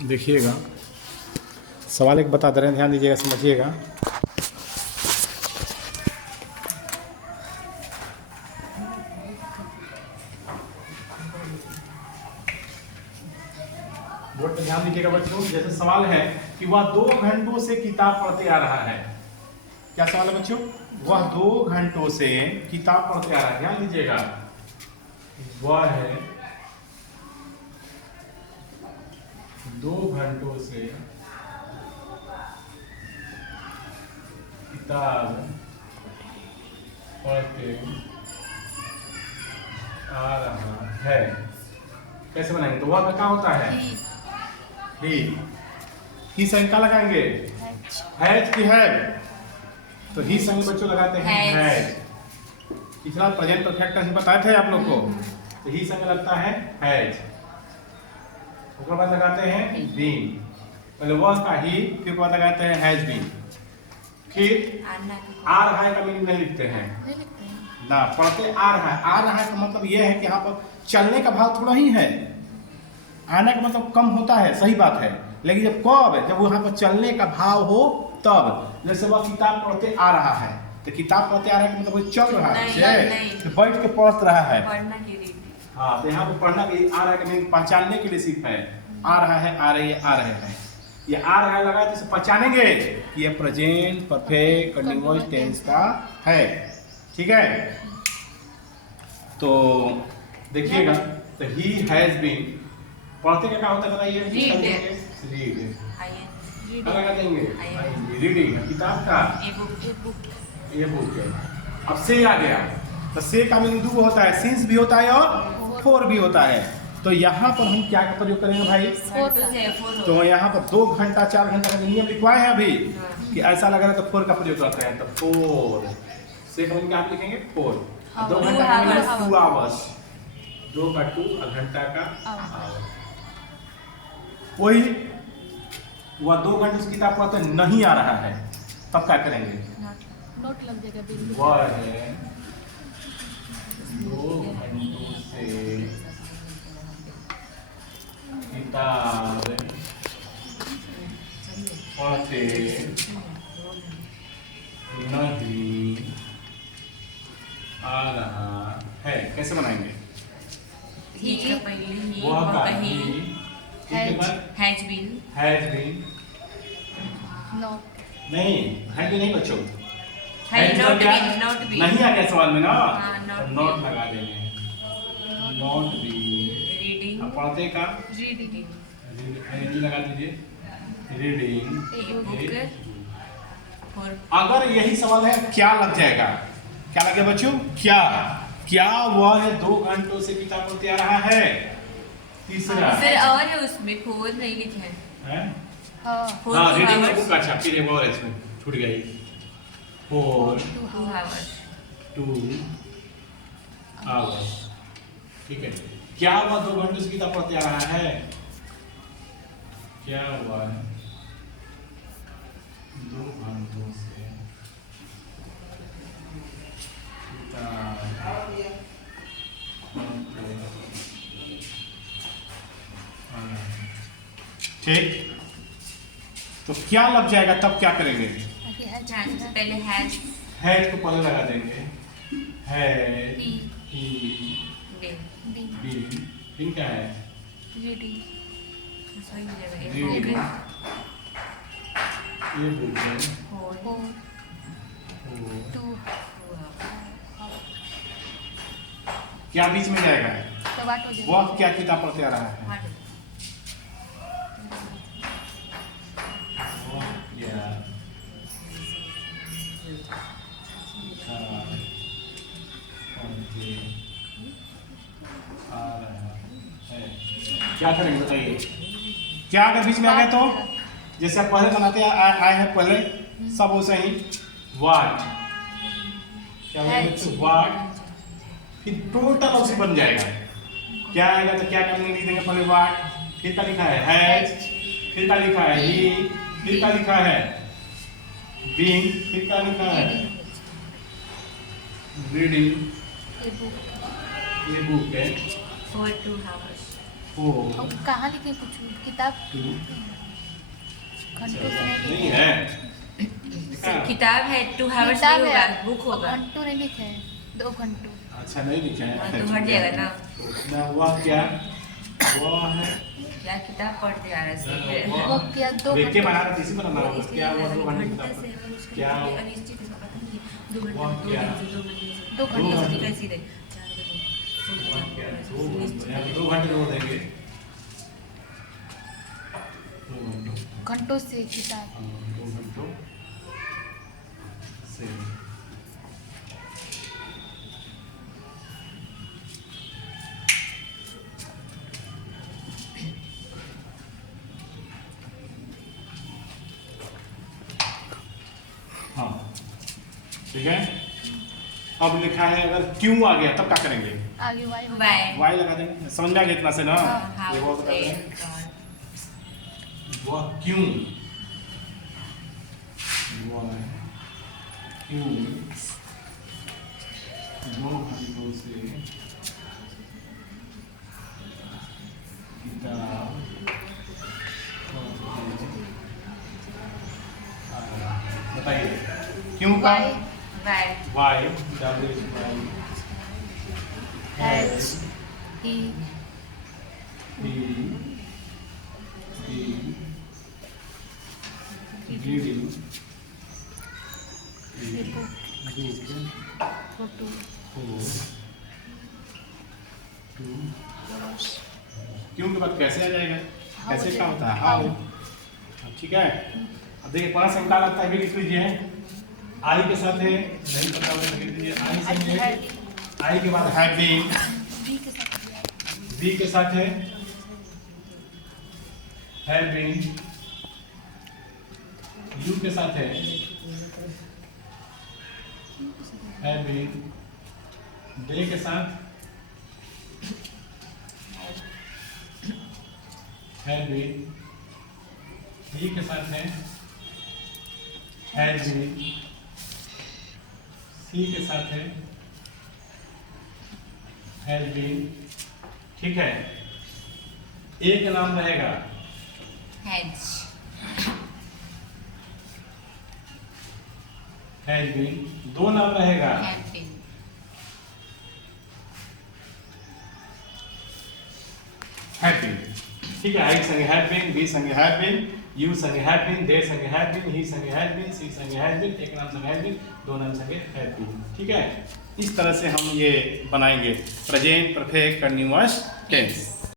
देखिएगा, सवाल एक बता दे रहे हैं, ध्यान दीजिएगा, समझिएगा। बोर्ड पे ध्यान दीजिएगा बच्चों। जैसे सवाल है कि वह 2 घंटों से किताब पढ़ते आ रहा है। क्या सवाल है बच्चों? वह 2 घंटों से किताब पढ़ते आ रहा है। ध्यान दीजिएगा, वह है 2 घंटों से किताब पढ़ते आ रहा है। कैसे बनाएंगे? तो वह क्या होता है? ही संख्या लगाएंगे, हैज की है, तो ही संख्या बच्चों लगाते हैं हैज। पिछला प्रेजेंट परफेक्ट टेंस बताए थे आप लोग को, तो ही संख्या लगता है हैज। उसके बाद लगाते हैं बीन, पहले वह का ही, फिर बाद लगाते हैं हैज बीन। फिर आ रहा है का मीनिंग नहीं लिखते हैं ना, पढ़ते आ रहा है। आ रहा है का मतलब यह है कि यहाँ पर चलने का भाव थोड़ा ही है, आने का मतलब कम होता है, सही बात है। लेकिन जब कब, जब वहाँ पर चलने का भाव हो तब। जैसे वह किताब पढ़ते आ रहा है, तो किताब पढ़ते आ रहा है मतलब वो चल रहा है, तो बैठ के पढ़ रहा है। हाँ, तो यहाँ पर पढ़ना के आ रहा है कि पहचानने के लिए सीख है। आ रहा है, आ रही है, आ रहे हैं। ये आ रहा है लगा तो इसे पहचानेंगे कि ये प्रेजेंट परफेक्ट कंटीन्यूअस टेंस का है। ठीक है, तो देखिएगा, तो ही हैज बीन, पढ़ते का क्या होता है बताइए? रीड क्या लगा देंगे? रीडिंग, किताब का ये बुक है। अब से आ गया, तो से का मीनिंग 2 होता है, सिंस भी होता है और 4 भी होता है। तो यहाँ पर हम क्या का प्रयोग करेंगे भाई? तो यहाँ पर 2 घंटा 4 घंटा का नियम लिखवाए हैं अभी कि ऐसा लग रहा है, तो 4 का प्रयोग करते हैं। तो 4 से का मीनिंग आप लिखेंगे 4। 2 घंटा का मीनिंग 2 आवर्स, 2 का 2 और घंटा का आवर। वही वह 2 घंटे से किताब पढ़ते नहीं आ रहा है, तब क्या करेंगे? नोट लग जाएगा। वह है 2 घंटों से किताब पढ़ते नहीं आ रहा है। कैसे बनाएंगे? वह का ही, हैज बीन नोट नहीं, हैज नहीं बच्चों, नोट नहीं आ गया सवाल में ना, नोट लगा देंगे। नोट बी रीडिंग, पढ़ते का रीडिंग लगा दीजिए, रीडिंग। अगर यही सवाल है, क्या लग जाएगा? क्या लगे बच्चों? क्या वह है 2 घंटों से किताब पढ़ते आ रहा है? तीसरा फिर और है उसमें 4 नहीं लिखे हैं। हाँ, रीडिंग का बुक। अच्छा, फिर वो है, इसमें छूट गई। 4 2 आवर्स। ठीक है, क्या वह 2 घंटों से किताब पढ़ते आ रहा है? क्या हुआ है 2 घंटों से ठीक, तो क्या लग जाएगा? तब क्या करेंगे? पहले हैज को पहले लगा देंगे, हैज ही बीन क्या है? रीडिंग, ये बुक है। क्या बीच में जाएगा? वह क्या किताब पढ़ते आ रहा है? क्या करेंगे बताइए? क्या अगर बीच में आ गया तो? जैसे आप पहले बनाते आए हैं पहले, सब वैसे ही वाट, क्या वाट, फिर टोटल उसे बन जाएगा। क्या आएगा तो क्या करने लिख देंगे? पहले वाट, फिर का लिखा है हैज, फिर का लिखा है ही, फिर का लिखा है बीन, फिर का लिखा है रीडिंग। ये बुक है ओ अब कहाँ लिखे कुछ किताब घंटों से नहीं नहीं लिखे है। किताब है, 2 hours किताब नहीं है होगा, बुक होगा। घंटों नहीं लिखे हैं 2 घंटों अच्छा नहीं लिखे हाँ, हैं। तो हट जाएगा ना। ना हुआ क्या वो है क्या किताब पढ़ते आ रहे हैं वो किया 2 देख के घंटों बना रहा था, इसी पर बना रहा था। क्या हुआ 2 घंटे घंटे से किताब क्या हुआ? अनिश्चित इसका पता नहीं है। 2 वो घंटे क्या? 2 घंटों से सीधे सीधे 4 हुआ क्या? बजे यहाँ पे 2 घंटे जोड़ देंगे। 2 घंटों घंटों से किताब 2 घंटों से हाँ ठीक है। अब लिखा है अगर क्यों आ गया तब क्या करेंगे? आगे वाई हो बाय वाई लगा देंगे। समझ में आ गया इतना से ना? हाँ ये बहुत बता दें। वह क्यों वह क्यों 2 घंटों से किताब बताइए क्यों का why by why W Y has he be reading photo क्यों के बाद कैसे आ जाएगा? हाँ, कैसे हो क्या जाएगा। होता है? हाँ ठीक है। अब देखिए 5 अंक लगता है, भी लिख लीजिए। आई के साथ है नहीं पता होगा लिख लीजिए। आई से आई के बाद है बीइंग, बी के साथ बी के साथ है बीइंग, यू के साथ है बीइंग, दे के साथ है बीइंग, ही के साथ है बीइंग, सी के साथ है बीइंग। ठीक है। एक नाम रहेगा हैज हैज बीन, 2 नाम रहेगा हैव बीन हैव बीन। ठीक है। आई संगे हैव बीन, बी संगे हैव बीन, यू संगे हैव बीन, दे संगे हैव बीन, ही संगे हैव बीन, सी संगे हैव बीन, एक नाम संगे हैव बीन, 2 नाम संगे हैव बीन। ठीक है। इस तरह से हम ये बनाएंगे प्रेजेंट परफेक्ट कंटीन्यूअस टेंस।